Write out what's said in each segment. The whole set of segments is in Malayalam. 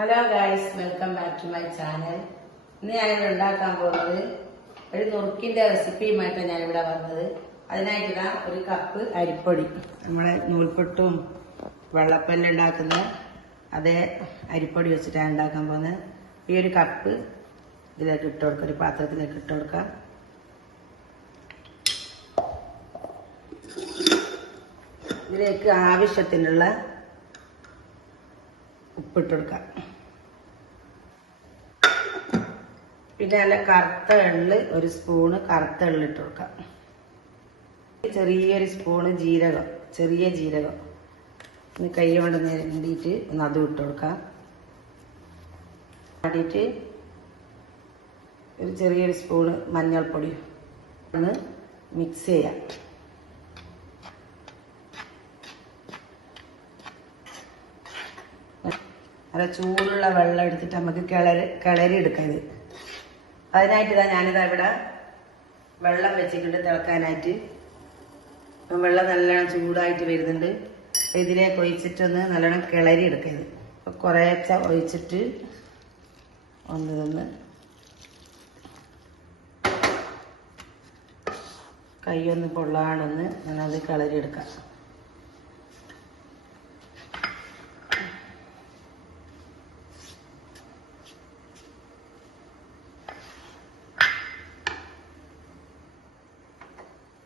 Hello guys, welcome back to my channel. ഇന്ന് ഞാനിവിടെ ഉണ്ടാക്കാൻ പോകുന്നത് ഒരു നുറുക്കിന്റെ റെസിപ്പിയുമായിട്ടാണ് ഞാനിവിടെ വന്നത്. അതിനായിട്ട് ഒരു കപ്പ് അരിപ്പൊടി, നമ്മളെ നൂൽപുട്ടും വെള്ളപ്പെല്ലാം ഉണ്ടാക്കുന്ന അതേ അരിപ്പൊടി വെച്ചിട്ടാണ് ഉണ്ടാക്കാൻ പോകുന്നത്. ഈ ഒരു കപ്പ് ഇതിലേക്ക് ഇട്ട് കൊടുക്കുക, ഒരു പാത്രത്തിലേക്ക് ഇട്ട് കൊടുക്കുക. ഇതിലേക്ക് ആവശ്യത്തിനുള്ള ഉപ്പിട്ട് കൊടുക്കാം. പിന്നെ നല്ല കറുത്ത എള്ള്, ഒരു സ്പൂണ് കറുത്ത എള്ള് ഇട്ട് കൊടുക്കാം. ചെറിയൊരു സ്പൂണ് ജീരകം, ചെറിയ ജീരകം കൈ കൊണ്ട് നേരിട്ട് ഒന്ന് അതും ഇട്ട് കൊടുക്കാം. വേണ്ടിയിട്ട് ഒരു ചെറിയൊരു സ്പൂണ് മഞ്ഞൾപ്പൊടി ഒന്ന് മിക്സ് ചെയ്യാം. നല്ല ചൂടുള്ള വെള്ളം എടുത്തിട്ട് നമുക്ക് കിളരി എടുക്കാം. ഇത് അതിനായിട്ട് ഞാനിതാ ഇവിടെ വെള്ളം വെച്ചിട്ടുണ്ട് തിളക്കാനായിട്ട്. വെള്ളം നല്ലോണം ചൂടായിട്ട് വരുന്നുണ്ട്. ഇതിലേക്ക് ഒഴിച്ചിട്ടൊന്ന് നല്ലോണം കിളരി എടുക്കാം. ഇത് കുറേശ്ശെ ഒഴിച്ചിട്ട് ഒന്ന് കൈയൊന്ന് പൊള്ളാണ്ടൊന്ന് ഞാനത് കിളരി എടുക്കാം.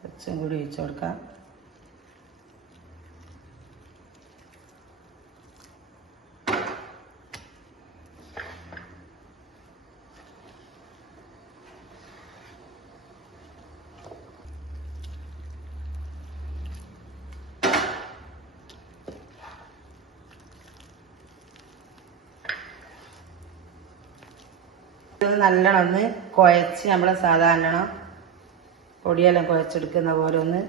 കുറച്ചും കൂടി ഒഴിച്ചു കൊടുക്കാം. നല്ലോണം ഒന്ന് കുഴച്ച് നമ്മളെ സാധാരണ പൊടിയെല്ലാം കുഴച്ചെടുക്കുന്ന പോലെ ഒന്ന്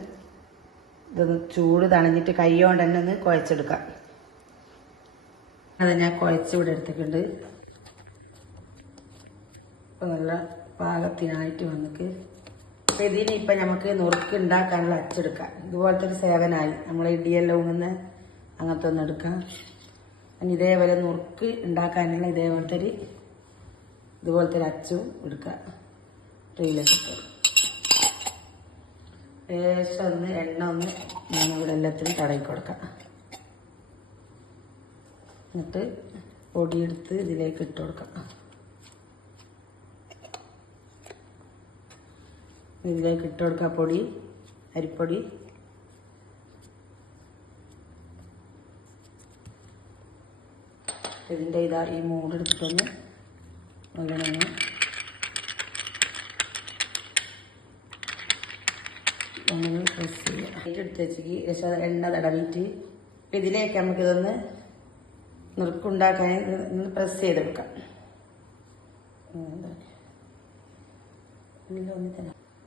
ഇതൊന്ന് ചൂട് തണിഞ്ഞിട്ട് കൈ കൊണ്ട് തന്നെ ഒന്ന് കുഴച്ചെടുക്കാം. അത് ഞാൻ കുഴച്ചിവിടെ എടുത്തിട്ടുണ്ട്. ഇപ്പം നല്ല പാകത്തിനായിട്ട് വന്നിട്ട് ഇതിനിപ്പം നമുക്ക് നുറുക്ക് ഉണ്ടാക്കാനുള്ള അച്ചെടുക്കാം. ഇതുപോലത്തെ ഒരു സേവനമായി നമ്മളെ ഇടിയെല്ലാം ഊങ്ങുന്ന അങ്ങനത്തെ ഒന്ന് എടുക്കാം. ഇതേപോലെ നുറുക്ക് ഉണ്ടാക്കാനുള്ള ഇതുപോലത്തെ ഒരു അച്ചും എടുക്കാം. ട്രെയിലേക്ക് ലേശം ഒന്ന് എണ്ണ ഒന്ന് ഞാനിവിടെ എല്ലാത്തിനും തടവി കൊടുക്കാം. എന്നിട്ട് പൊടിയെടുത്ത് ഇതിലേക്ക് ഇട്ട് കൊടുക്കാം. ഇതിലേക്ക് ഇട്ട് കൊടുക്കാം പൊടി, അരിപ്പൊടി. ഇതിൻ്റെ ഈ മൂടെടുത്തിട്ടൊന്ന് നല്ലോണം ഒന്ന് പ്രസ് ചെയ്യാം. എടുത്ത് വെച്ചിട്ട് ശേഷം എണ്ണ തടവിയിട്ട് ഇതിലേക്ക് നമുക്കിതൊന്ന് നുറുക്കുണ്ടാക്കാൻ പ്രസ് ചെയ്തെടുക്കാം.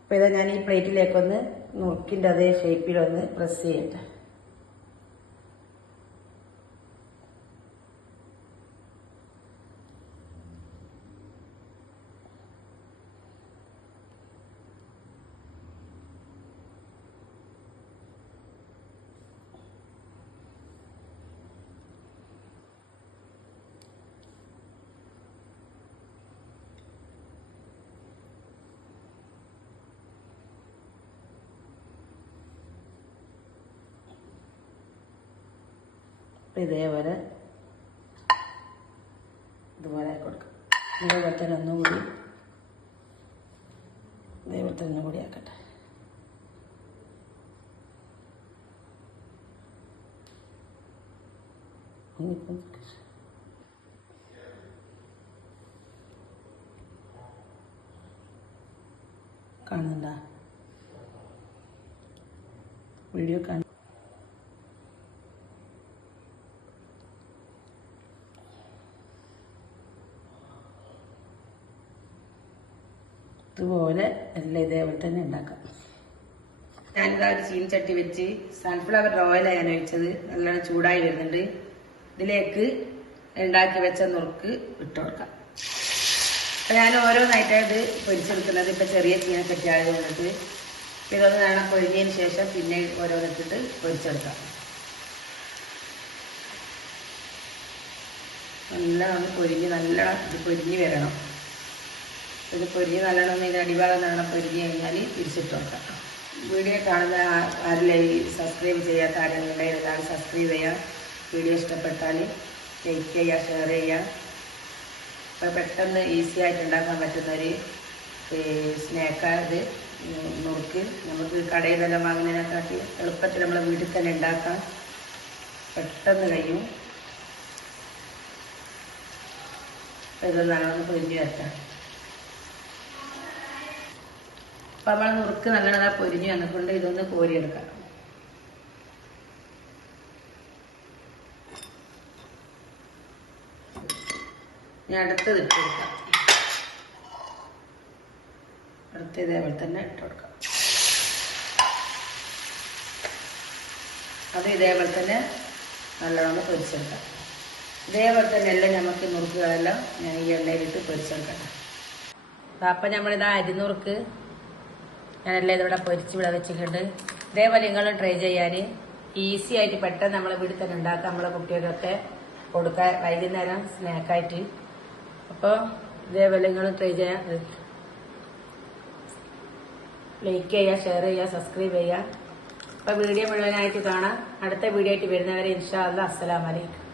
അപ്പോൾ ഇതാ ഞാൻ ഈ പ്ലേറ്റിലേക്കൊന്ന് നുറുക്കിൻ്റെ അതേ ഷേപ്പിലൊന്ന് പ്രസ് ചെയ്യട്ടെ. ഇതുപോലെ കൊടുക്കാം. ഇതേപോലെ തന്നെ ഒന്നുകൂടി ആക്കട്ടെ. കാണുന്നുണ്ടാ വീഡിയോ കാണും. ഇതുപോലെ എല്ലാം ഇതേപോലെ തന്നെ ഉണ്ടാക്കാം. ഞാനിതാ ഒരു ചീനച്ചട്ടി വെച്ച് സൺഫ്ലവർ ഓയിലാണ് ഞാൻ ഒഴിച്ചത്. നല്ലോണം ചൂടായി വരുന്നുണ്ട്. ഇതിലേക്ക് ഉണ്ടാക്കി വെച്ച നുറുക്ക് ഇട്ട് കൊടുക്കാം. അപ്പം ഞാൻ ഓരോന്നായിട്ടാണ് ഇത് പൊരിച്ചെടുക്കുന്നത്. ഇപ്പം ചെറിയ ചീനച്ചട്ടി ആയത് കൊണ്ടിട്ട് ഇതൊന്ന് വേണം പൊരിഞ്ഞതിന് ശേഷം പിന്നെ ഓരോന്നിട്ടിട്ട് പൊരിച്ചെടുക്കാം. നല്ലോണം പൊരിഞ്ഞ് നല്ലോണം ഇത് പൊരിഞ്ഞ് വരണം. ഇത് പൊരിഞ്ഞ് നല്ലോണം ഇതിൻ്റെ അടിഭാഗം നല്ലോണം പൊരിഞ്ഞ് കഴിഞ്ഞാൽ തിരിച്ചിട്ട് വെക്കാം. വീഡിയോ കാണുന്ന ആരിലും സബ്സ്ക്രൈബ് ചെയ്യാത്ത ആരെങ്കിലും എല്ലാവരും സബ്സ്ക്രൈബ് ചെയ്യുക. വീഡിയോ ഇഷ്ടപ്പെട്ടാൽ ലൈക്ക് ചെയ്യുക, ഷെയർ ചെയ്യുക. അപ്പോൾ പെട്ടെന്ന് ഈസി ആയിട്ട് ഉണ്ടാക്കാൻ പറ്റുന്നൊരു സ്നാക്കാണ് നുറുക്ക്. നമുക്ക് കടയിലെല്ലാം വാങ്ങുന്നതിനെക്കാട്ടി എളുപ്പത്തിൽ നമ്മൾ വീട്ടിൽ തന്നെ ഉണ്ടാക്കാം, പെട്ടെന്ന് കഴിയും. ഇത് നല്ലോണം പൊരിഞ്ഞ് വരട്ടാം. അപ്പം നമ്മൾ നുറുക്ക് നല്ലോണം പൊരിഞ്ഞ് വന്നിട്ടുണ്ട്. ഇതൊന്ന് കോരിയെടുക്കാം. ഞാൻ അടുത്തത് ഇട്ട് കൊടുക്കാം. അടുത്ത ഇതേപോലെ തന്നെ ഇട്ട് കൊടുക്കാം. അത് ഇതേപോലെ തന്നെ നല്ലോണം പൊരിച്ചെടുക്കാം. ഇതേപോലെ തന്നെ എല്ലാം നമുക്ക് നുറുക്കുകളെല്ലാം ഞാൻ ഈ എണ്ണയിലിട്ട് പൊരിച്ചെടുക്കാം. അപ്പം നമ്മളിതാ അരിനുറുക്ക് ഞാനെല്ലാം ഇതിവിടെ പൊരിച്ച് ഇവിടെ വെച്ചിട്ടുണ്ട്. ഇതേപോലെ നിങ്ങളും ട്രൈ ചെയ്യാൻ ഈസി ആയിട്ട് പെട്ടെന്ന് നമ്മളെ വീട്ടിൽ തന്നെ ഉണ്ടാക്കാം. നമ്മളെ കുട്ടികൾക്കൊക്കെ കൊടുക്കാൻ വൈകുന്നേരം സ്നാക്കായിട്ട്. അപ്പോൾ ഇതേപോലെ നിങ്ങളും ട്രൈ ചെയ്യാം. ലൈക്ക് ചെയ്യുക, ഷെയർ ചെയ്യുക, സബ്സ്ക്രൈബ് ചെയ്യുക. അപ്പോൾ വീഡിയോ മുഴുവനായിട്ട് കാണാം. അടുത്ത വീഡിയോ ആയിട്ട് വരുന്നവരെ ഇൻഷാ അല്ലാഹ്. അസ്സലാമു അലൈക്കും.